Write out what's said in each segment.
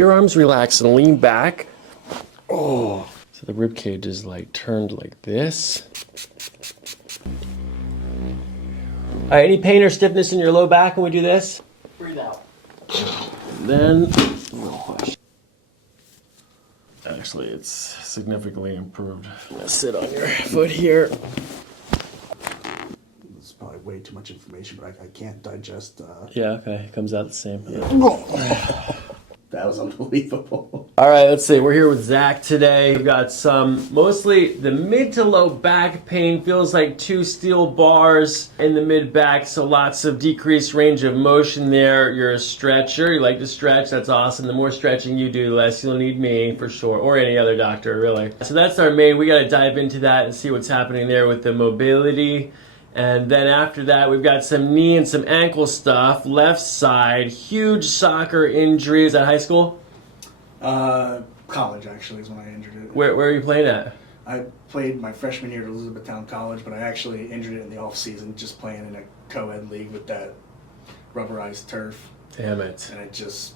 Your arms relax and lean back. Oh, so the rib cage is like turned like this. All right, any pain or stiffness in your low back when we do this? Breathe out. Then, actually, it's significantly improved. I'm gonna sit on your foot here. It's probably way too much information, but I can't digest. Yeah, okay, it comes out the same. Yeah. That was unbelievable. All right, let's see. We're here with Zach today. We've got some, mostly the mid to low back pain. Feels like 2 steel bars in the mid back, so lots of decreased range of motion there. You're a stretcher. You like to stretch. That's awesome. The more stretching you do, the less you'll need me, for sure, or any other doctor, really. So that's our main. We got to dive into that and see what's happening there with the mobility. And then after that, we've got some knee and some ankle stuff. Left side, huge soccer injury. Is that high school? College, actually, is when I injured it. Where are you playing at? I played my freshman year at Elizabethtown College, but I actually injured it in the off season just playing in a co-ed league with that rubberized turf. Damn it. And it just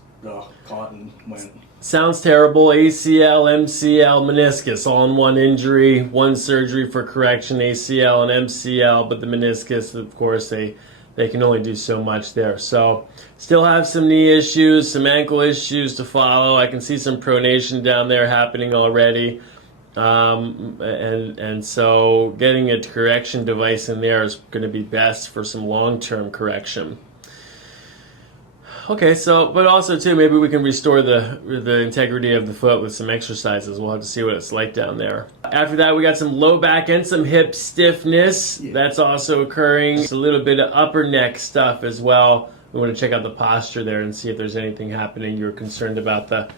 caught and went. Sounds terrible. ACL, MCL, meniscus, all in one injury, one surgery for correction, ACL and MCL, but the meniscus, of course, they can only do so much there. So still have some knee issues, some ankle issues to follow. I can see some pronation down there happening already. And so getting a correction device in there is going to be best for some long-term correction. Okay, so, but also too, maybe we can restore the integrity of the foot with some exercises. We'll have to see what it's like down there. After that, we got some low back and some hip stiffness. Yeah. That's also occurring. Just a little bit of upper neck stuff as well. We want to check out the posture there and see if there's anything happening. You're concerned about the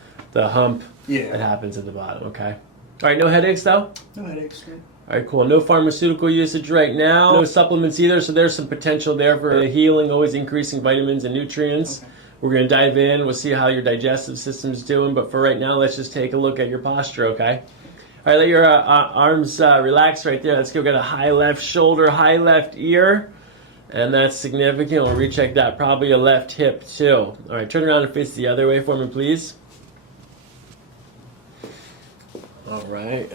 hump that happens at the bottom, okay? All right, no headaches though? No headaches, right? All right, cool. No pharmaceutical usage right now. No supplements either, so there's some potential there for healing, always increasing vitamins and nutrients. Okay. We're going to dive in. We'll see how your digestive system's doing, but for right now, let's just take a look at your posture, okay? All right, let your arms relax right there. Let's go. Get a high left shoulder, high left ear, and that's significant. We'll recheck that. Probably a left hip, too. All right, turn around and face the other way for me, please. All right.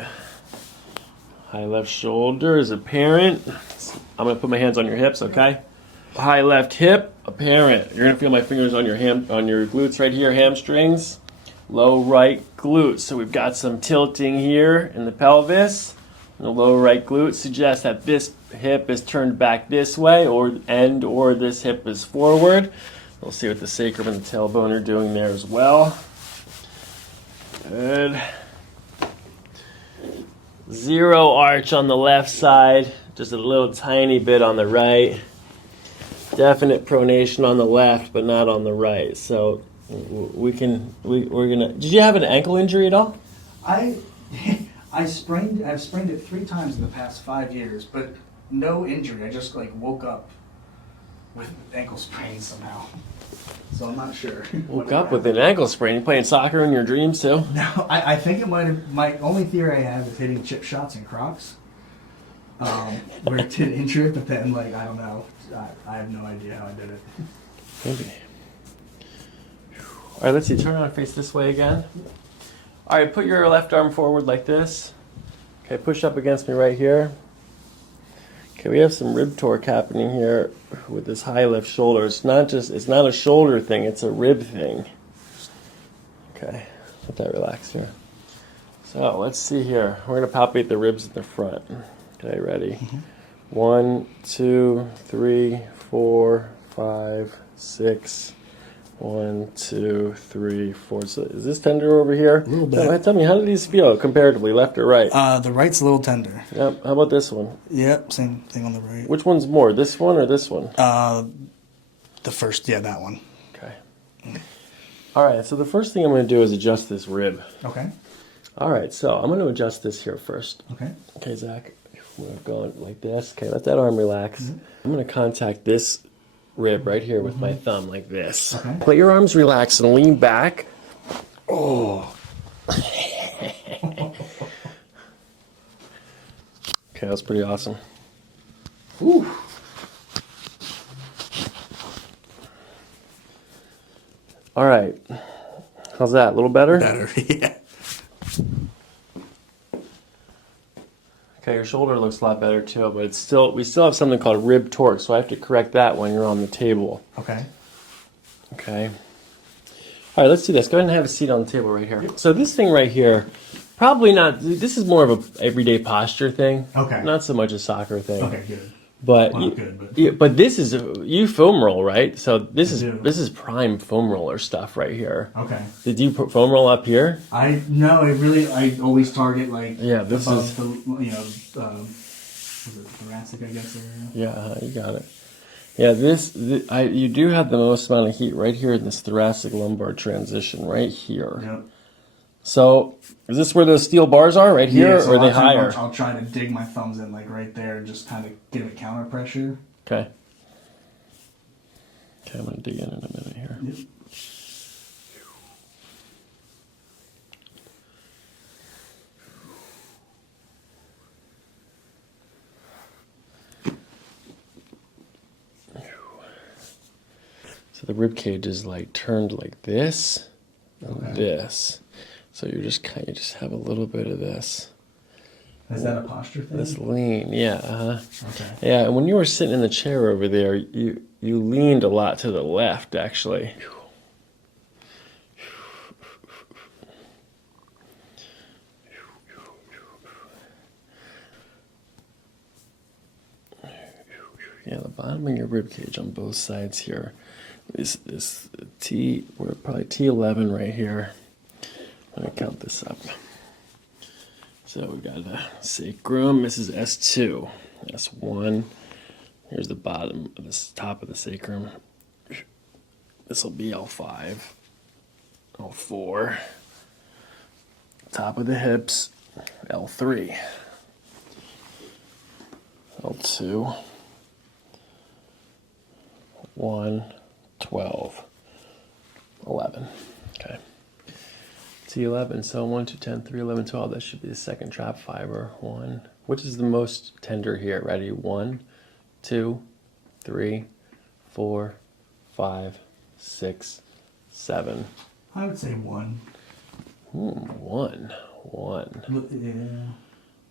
High left shoulder is apparent. I'm going to put my hands on your hips, okay? High left hip, apparent. You're going to feel my fingers on your glutes right here, hamstrings. Low right glute. So we've got some tilting here in the pelvis. And the low right glute suggests that this hip is turned back this way, or this hip is forward. We'll see what the sacrum and the tailbone are doing there as well. Good. Zero arch on the left side, just a little tiny bit on the right. Definite pronation on the left, but not on the right. So we're gonna. Did you have an ankle injury at all? I've sprained it 3 times in the past 5 years, but no injury. I just woke up with ankle sprain somehow. So I'm not sure. Woke up with an ankle sprain. You playing soccer in your dreams too? No, I think it might have. My only theory I have is hitting chip shots and Crocs, where it did injure it, but then I don't know. I have no idea how I did it. Maybe. All right, let's see. Turn around and face this way again. All right, put your left arm forward like this. Okay, push up against me right here. Okay, we have some rib torque happening here with this high left shoulder. It's not a shoulder thing, it's a rib thing. Okay, let that relax here. So let's see here. We're gonna palpate the ribs at the front. Okay, ready? Mm-hmm. 1, 2, 3, 4, 5, 6. 1, 2, 3, 4. So is this tender over here? A little bit. Tell me, how do these feel comparatively, left or right? The right's a little tender. Yep. How about this one? Yep, same thing on the right. Which one's more, this one or this one? The first, that one. Okay. All right, so the first thing I'm going to do is adjust this rib. Okay. All right, so I'm going to adjust this here first. Okay. Okay, Zach, we're going like this. Okay, let that arm relax. Mm-hmm. I'm going to contact this rib right here with my thumb like this. Okay. Let your arms relax and lean back. Oh. Okay, that's pretty awesome. Whew. All right. How's that? A little better? Better, yeah. Okay, your shoulder looks a lot better too, but we still have something called rib torque, so I have to correct that when you're on the table. Okay. Okay. All right, let's do this. Go ahead and have a seat on the table right here. Yep. So this thing right here, probably not. This is more of a everyday posture thing. Okay. Not so much a soccer thing. Okay, good. But Well, good, but but this is you foam roll, right? So this is prime foam roller stuff right here. okay. Did you put foam roll up here? I always target like This above is the was it thoracic, I guess. Or, yeah, you got it. Yeah, you do have the most amount of heat right here in this thoracic lumbar transition right here. Yep. So is this where those steel bars are right here, so or are they a lot of times higher? I'll try to dig my thumbs in like right there and just kind of give it counter pressure. Okay. Okay, I'm gonna dig in a minute here. Yep. So the rib cage is like turned like this and this. So you just have a little bit of this. Is that a posture thing? This lean, yeah. Okay. Yeah, and when you were sitting in the chair over there, you leaned a lot to the left, actually. Yeah, the bottom of your rib cage on both sides here is this we're probably T11 right here. Let me count this up. So we got a sacrum. This is S2. S1. Here's the bottom of this top of the sacrum. This will be L5. L4. Top of the hips. L3. L2. 1, 12, 11. Okay. T11, so 1, 2, 10, 3, 11, 12. That should be the second trap fiber. 1. Which is the most tender here? Ready? 1, 2, 3, 4, 5, 6, 7. I would say 1. 1. Yeah.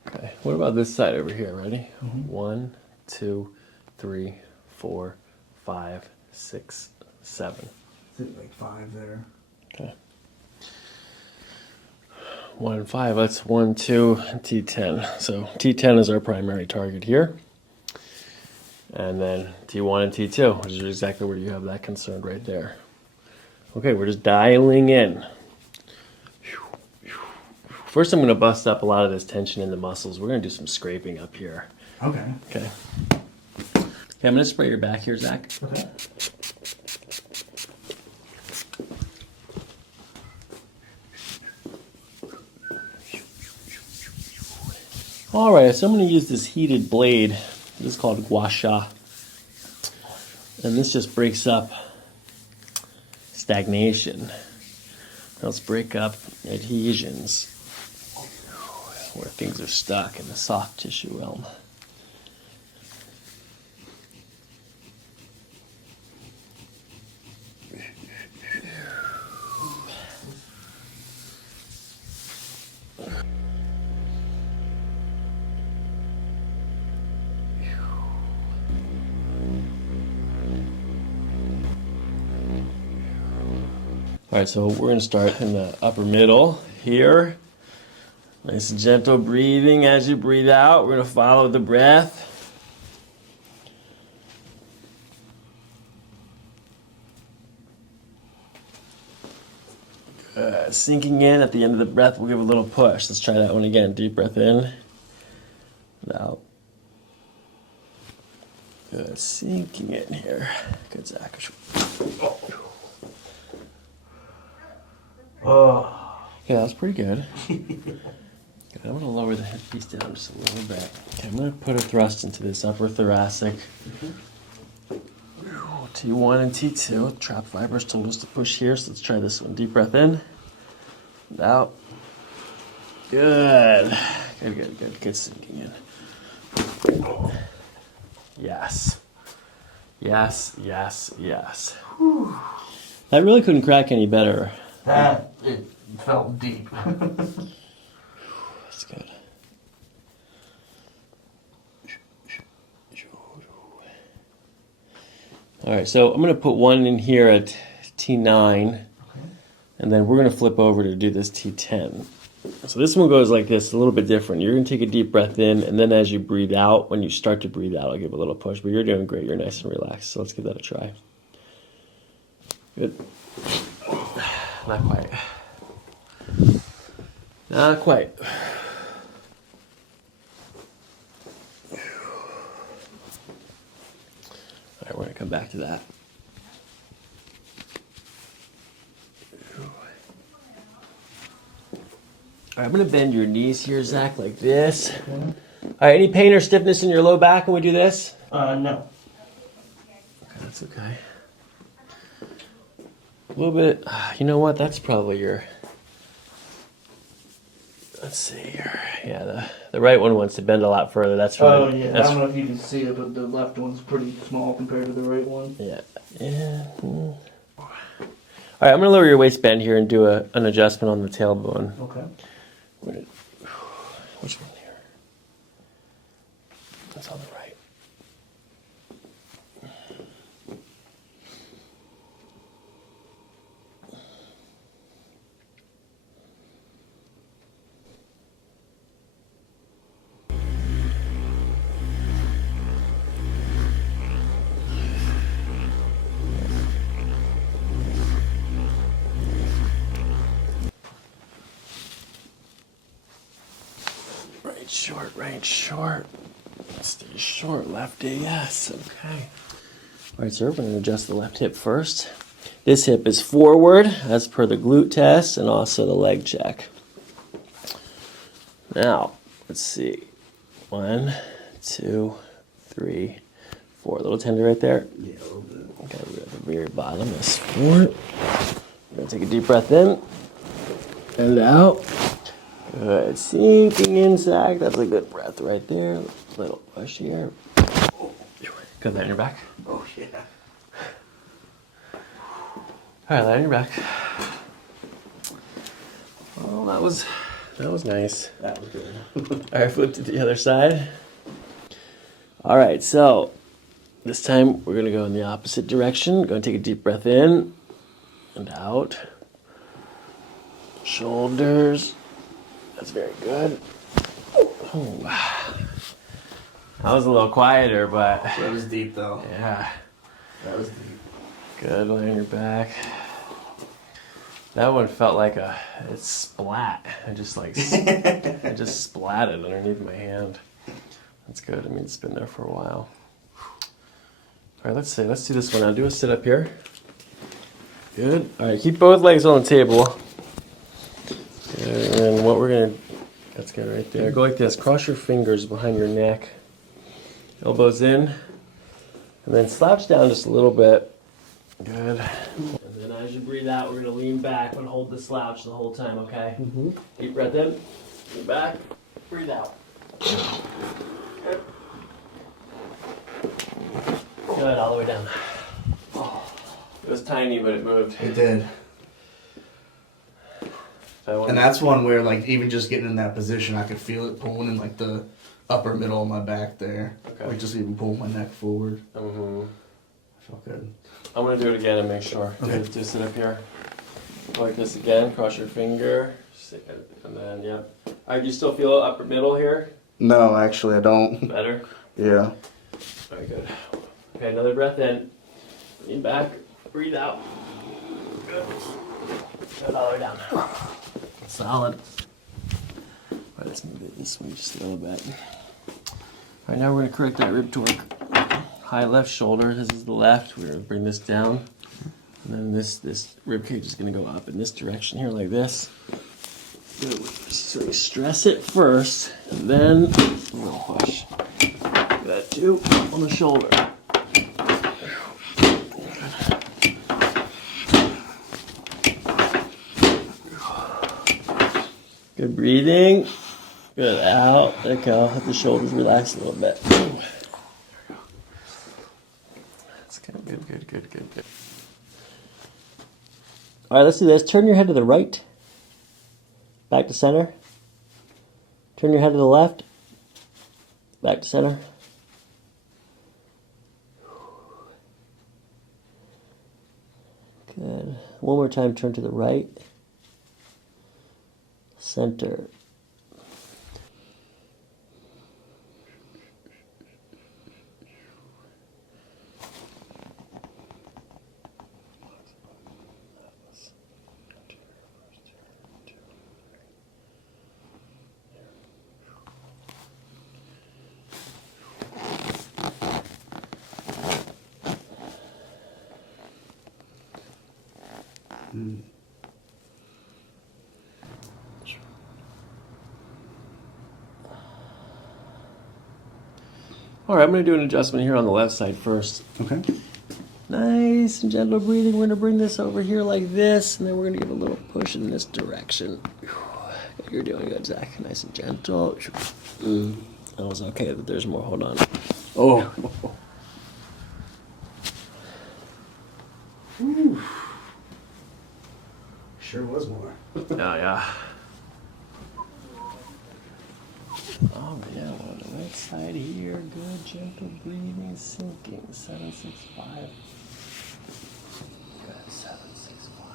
Okay. What about this side over here? Ready? 1, 2, 3, 4, 5, 6, 7. Is it like 5 there? Okay. 1 and 5, that's 1, 2, and T10. So T10 is our primary target here. And then T1 and T2, which is exactly where you have that concerned right there. Okay, we're just dialing in. First, I'm going to bust up a lot of this tension in the muscles. We're going to do some scraping up here. Okay. Okay. Okay, I'm going to spray your back here, Zach. Okay. All right, so I'm going to use this heated blade. This is called gua sha. And this just breaks up stagnation. Let's break up adhesions where things are stuck in the soft tissue realm. All right, so we're going to start in the upper middle here. Nice gentle breathing as you breathe out. We're going to follow the breath. Good. Sinking in at the end of the breath, we'll give a little push. Let's try that one again. Deep breath in and out. Good. Sinking in here. Good, Zach. Oh. Yeah, that was pretty good. Good. I'm going to lower the hip piece down just a little bit. Okay, I'm going to put a thrust into this upper thoracic. T1 and T2. Trap fibers told us to push here, so let's try this one. Deep breath in and out. Good. Good sinking in. Yes. Yes. That really couldn't crack any better. That, it felt deep. That's good. All right, so I'm going to put one in here at T9, and then we're going to flip over to do this T10. So this one goes like this, a little bit different. You're going to take a deep breath in, and then as you breathe out, when you start to breathe out, I'll give a little push, but you're doing great. You're nice and relaxed, so let's give that a try. Good. Not quite. Not quite. All right, we're going to come back to that. All right, I'm going to bend your knees here, Zach, like this. All right, any pain or stiffness in your low back when we do this? No. Okay, that's okay. A little bit, you know what, that's probably your, let's see here. Yeah, the right one wants to bend a lot further. That's right. Oh, yeah. I don't know if you can see it, but the left one's pretty small compared to the right one. Yeah. Yeah. All right, I'm going to lower your waist bend here and do an adjustment on the tailbone. Okay. Which one here? That's on the right. Right short. Stay short, lefty, yes, okay. All right, sir, we're going to adjust the left hip first. This hip is forward, as per the glute test, and also the leg check. Now, let's see. 1, 2, 3, 4. A little tender right there? Yeah, a little bit. Okay, we're at the very bottom. That's 4. We're going to take a deep breath in and out. Good. Sinking in, Zach. That's a good breath right there. Little push here. Good. Lay on your back. Oh, yeah. All right, lay on your back. Well, that was nice. That was good. All right, flip to the other side. All right, so this time we're going to go in the opposite direction. Going to take a deep breath in and out. Shoulders. That's very good. Oh. That was a little quieter, but... That was deep, though. Yeah. That was deep. Good, lay on your back. That one felt like it splat. I just like, I just splatted underneath my hand. That's good. I mean, it's been there for a while. All right, let's do this one now. Do a sit up here. Good. All right, keep both legs on the table. Good. And what we're gonna, that's good right there. Go like this. Cross your fingers behind your neck. Elbows in. And then slouch down just a little bit. Good. And then as you breathe out, we're gonna lean back and hold the slouch the whole time, okay? Mm-hmm. Deep breath in, lean back, breathe out. Good. Good, all the way down. Oh, it was tiny, but it moved. It did. And that's one where, like, even just getting in that position, I could feel it pulling in, like, the upper middle of my back there. Okay. Like, just even pulling my neck forward. Mm-hmm. I felt good. I'm gonna do it again and make sure. Okay. Just sit up here. Go like this again, cross your finger, and then, yep. All right, do you still feel upper middle here? No, actually, I don't. Better? Yeah. Very good. Okay, another breath in. Lean back, breathe out. Good. Good, all the way down. Solid. All right, let's move it this way just a little bit. All right, now we're gonna correct that rib torque. High left shoulder, this is the left. We're gonna bring this down. And then this rib cage is gonna go up in this direction here like this. Good. So we stress it first, and then we'll push. That too on the shoulder. Good breathing. Good out. There you go. Let the shoulders relax a little bit. That's good. Good. All right, let's do this. Turn your head to the right. Back to center. Turn your head to the left. Back to center. Good. One more time, turn to the right. Center. All right, I'm going to do an adjustment here on the left side first. Okay. Nice and gentle breathing. We're going to bring this over here like this, and then we're going to give a little push in this direction. You're doing good, Zach. Nice and gentle. That was okay, but there's more. Hold on. Oh. Ooh. Sure was more. Yeah. Oh, yeah, on the right side here. Good, gentle breathing, sinking. 765. Good, 765.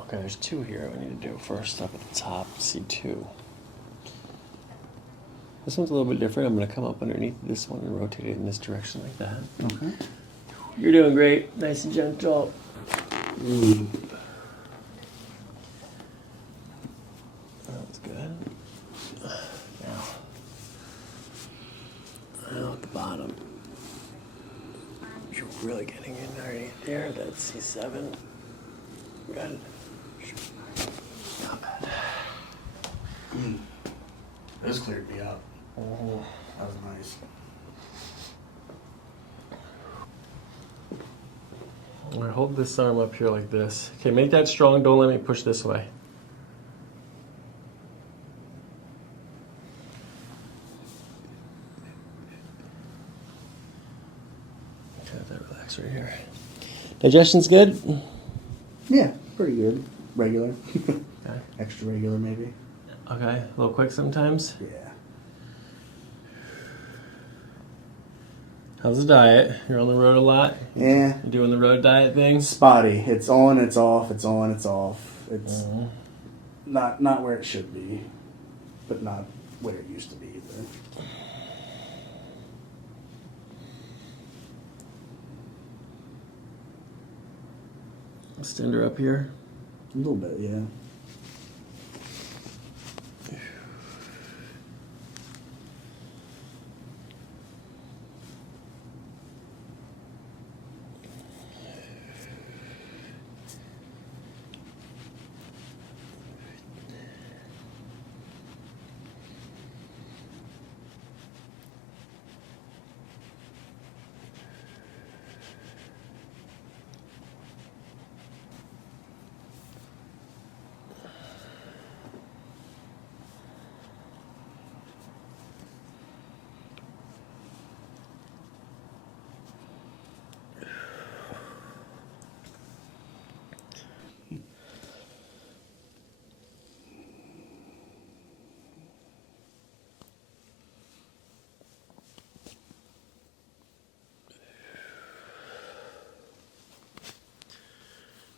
Okay, there's two here I need to do. First up at the top, C2. This one's a little bit different. I'm going to come up underneath this one and rotate it in this direction like that. Okay. You're doing great. Nice and gentle. That's good. Now at the bottom. You're really getting in underneath there. That's C7. Good. Not bad. This cleared me up. Oh. That was nice. All right, hold this arm up here like this. Okay, make that strong. Don't let me push this way. Okay, let that relax right here. Digestion's good? Yeah, pretty good. Regular. Okay. Extra regular, maybe. Okay, a little quick sometimes. Yeah. How's the diet? You're on the road a lot? Yeah. You doing the road diet thing? Spotty. It's on, it's off, it's on, it's off. It's not where it should be, but not where it used to be either. Stand her up here. A little bit, yeah.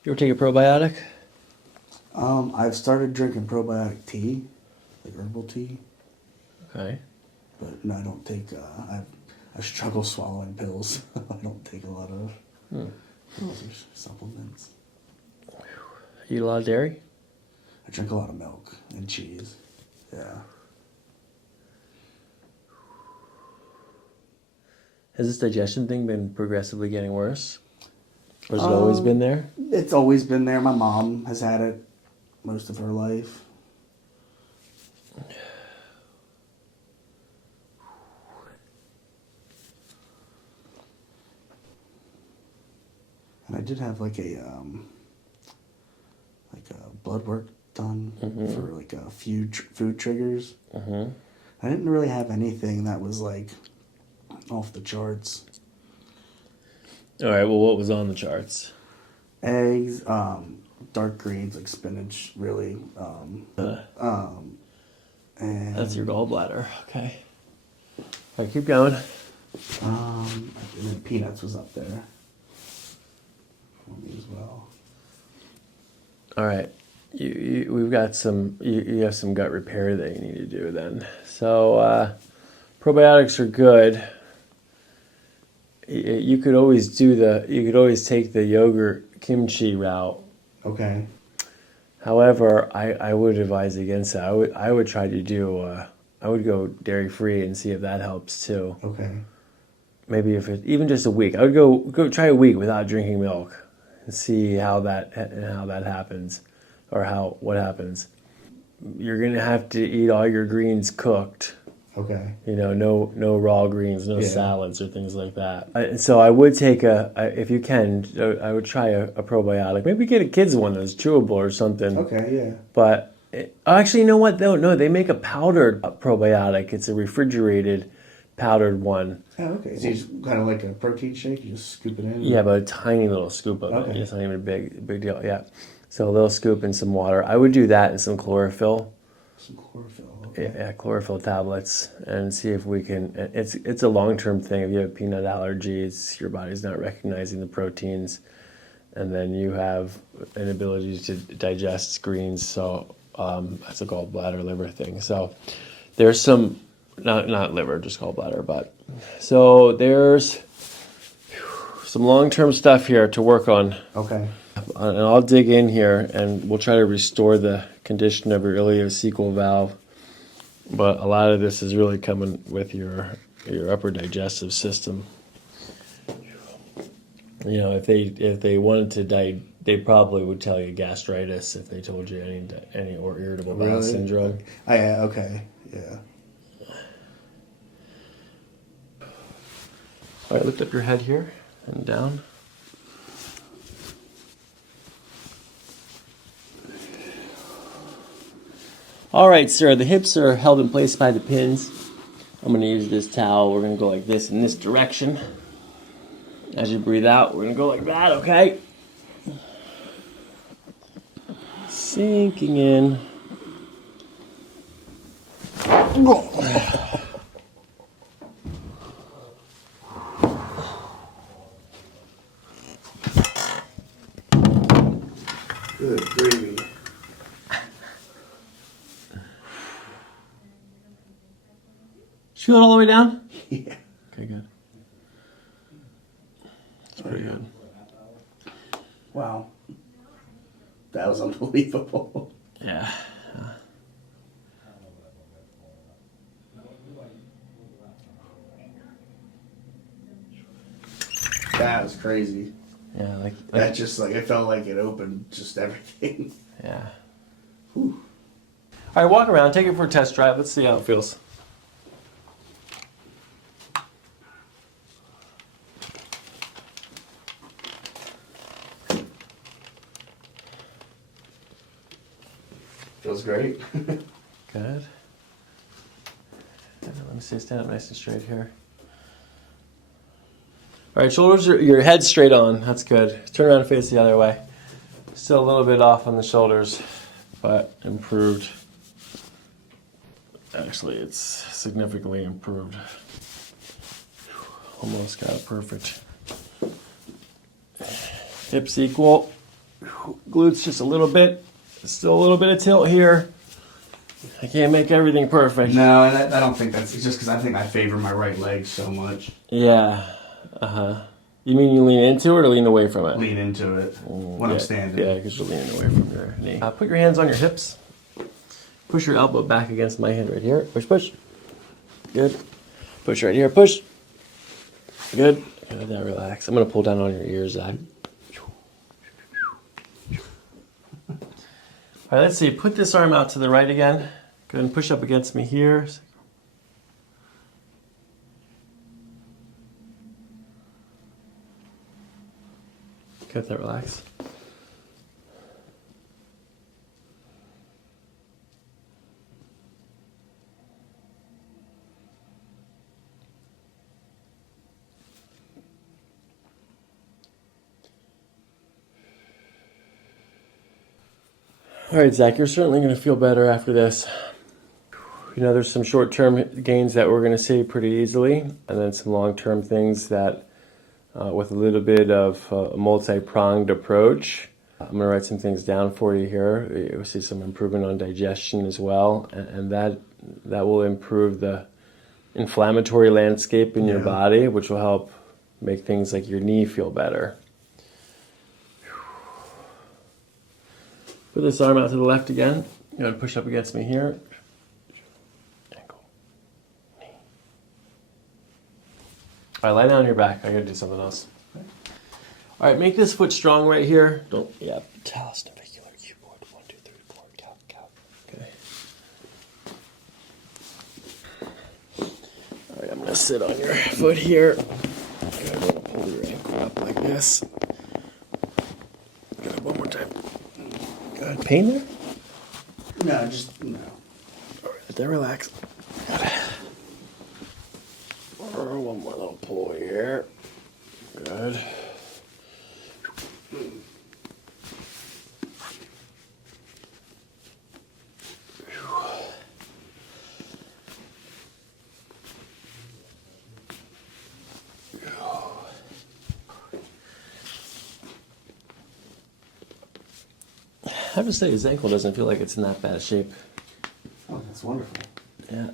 You ever take a probiotic? I've started drinking probiotic tea, like herbal tea, Okay. but no, I don't take. I struggle swallowing pills. I don't take a lot of pills or supplements. You eat a lot of dairy? I drink a lot of milk and cheese. Yeah. Has this digestion thing been progressively getting worse? Or has it always been there? It's always been there. My mom has had it most of her life. And I did have like a blood work done for like a few food triggers. Mm-hmm. I didn't really have anything that was like off the charts. All right. Well, what was on the charts? Eggs, dark greens like spinach, really. And That's your gallbladder. Okay. All right, keep going. and then peanuts was up there for me as well. All right. We've got some. You have some gut repair that you need to do then. So probiotics are good. You could always take the yogurt kimchi route. Okay. However, I would advise against that. I would try to do. I would go dairy free and see if that helps too. Okay. Maybe if it even just a week, I would go try a week without drinking milk and see how that happens, or what happens. You're gonna have to eat all your greens cooked. Okay. You know, no raw greens, no salads or things like that. So I would take if you can, I would try a probiotic. Maybe get a kid's one that's chewable or something. Okay, yeah. But actually, you know what? No, they make a powdered probiotic. It's a refrigerated powdered one. Oh, okay. So you just kind of like a protein shake, you just scoop it in? Yeah, but a tiny little scoop of it. It's not even a big deal. Yeah. So a little scoop in some water. I would do that and some chlorophyll. Some chlorophyll. Okay. Yeah, chlorophyll tablets, and see if we can. It's a long-term thing. If you have peanut allergies, your body's not recognizing the proteins, and then you have an ability to digest greens. So that's a gallbladder liver thing. So there's some, not liver, just gallbladder. But so there's some long-term stuff here to work on. Okay. And I'll dig in here, and we'll try to restore the condition of your ileocecal valve. But a lot of this is really coming with your upper digestive system. You know, if they wanted to die, they probably would tell you gastritis if they told you any or irritable bowel syndrome. Okay, yeah. All right, lift up your head here and down. All right, sir, the hips are held in place by the pins. I'm going to use this towel. We're going to go like this in this direction. As you breathe out, we're going to go like that, okay? Sinking in. Good gravy. Feel it all the way down? Yeah. Okay, good. That's pretty good. Wow. That was unbelievable. Yeah. That was crazy. Yeah, like That just like, it felt like it opened just everything. yeah. Whew. All right, walk around, take it for a test drive. Let's see how it feels. Feels great. Good. Let me see, stand up nice and straight here. All right, your head straight on. That's good. Turn around and face the other way. Still a little bit off on the shoulders, but improved. Actually, it's significantly improved. Almost got it perfect. Hips equal. Glutes just a little bit. Still a little bit of tilt here. I can't make everything perfect. No, I don't think that's, it's just because I think I favor my right leg so much. Yeah. You mean you lean into it or lean away from it? Lean into it when I'm standing. Yeah, because you're leaning away from your knee. Put your hands on your hips. Push your elbow back against my hand right here. Push, push. Good. Push right here. Push. Good. Good. Now relax. I'm going to pull down on your ears, Zach. All right, let's see. Put this arm out to the right again. Go ahead and push up against me here. Get that relax. All right, Zach, you're certainly going to feel better after this. You know, there's some short-term gains that we're going to see pretty easily, and then some long-term things that, with a little bit of a multi-pronged approach, I'm going to write some things down for you here. You'll see some improvement on digestion as well, and that will improve the inflammatory landscape in your body, which will help make things like your knee feel better. Put this arm out to the left again. You're going to push up against me here. Ankle, knee. All right, lie down on your back. I got to do something else. All right, make this foot strong right here. Don't, yeah, talus, navicular, cuboid, 1, 2, 3, 4, count. Okay. All right, I'm going to sit on your foot here. I'm going to pull your ankle up like this. Good, one more time. Good. Pain there? No, just no. All right, then relax. Good. One more little pull here. Good. I have to say his ankle doesn't feel like it's in that bad shape. Oh, that's wonderful. Yeah.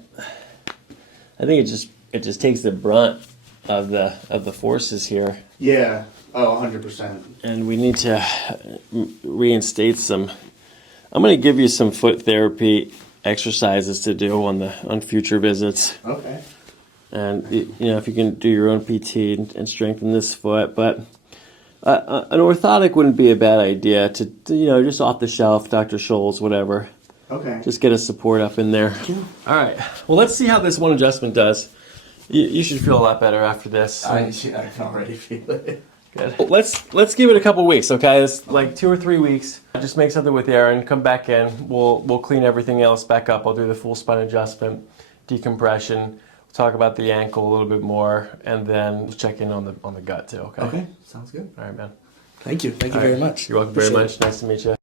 I think it just takes the brunt of the forces here. Yeah. Oh, 100%. And we need to reinstate some. I'm going to give you some foot therapy exercises to do on future visits. Okay. And you know, if you can do your own PT and strengthen this foot, but an orthotic wouldn't be a bad idea to you know, just off the shelf, Dr. Scholl's, whatever. Okay. Just get a support up in there. Yeah. All right. Well, let's see how this one adjustment does. You should feel a lot better after this. I can already feel it. Good. Let's give it a couple weeks, okay? It's like 2 or 3 weeks. Just make something with Aaron. Come back in. We'll clean everything else back up. I'll do the full spine adjustment, decompression. We'll talk about the ankle a little bit more, and then we'll check in on the gut too. Okay. Okay. Sounds good. All right, man. Thank you. Thank you All right. very much. You're welcome very much. Nice to meet you.